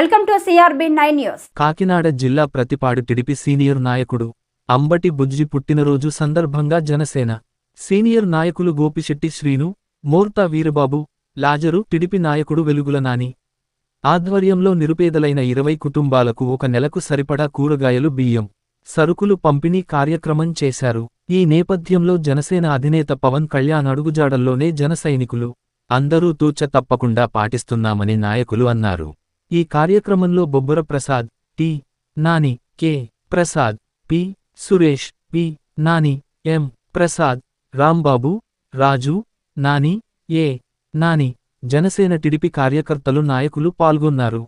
Welcome to CRB9 news. Kakinada జిల్లా Prathipadu TDP senior నాయకుడు అంబటి బుజ్జి పుట్టినరోజు సందర్భంగా జనసేన సీనియర్ నాయకులు గోపిశెట్టి శ్రీను, మోర్తా వీరబాబు, లాజరు, టీడీపీ నాయకుడు వెలుగుల నాని ఆధ్వర్యంలో నిరుపేదలైన 20 కుటుంబాలకు ఒక నెలకు సరిపడా కూరగాయలు, బియ్యం, సరుకులు పంపిణీ కార్యక్రమం చేశారు. ఈ నేపథ్యంలో జనసేన అధినేత పవన్ కళ్యాణ్ అడుగుజాడల్లోనే జన సైనికులు అందరూ తూచ తప్పకుండా పాటిస్తున్నామని నాయకులు అన్నారు. ఈ కార్యక్రమంలో Bobbara Prasad, T. Nani, K. Prasad, P. Suresh, P. Nani, M. Prasad, Rambabu, Raju, Nani, A. Nani, Janasena TDP కార్యకర్తలు, నాయకులు పాల్గొన్నారు.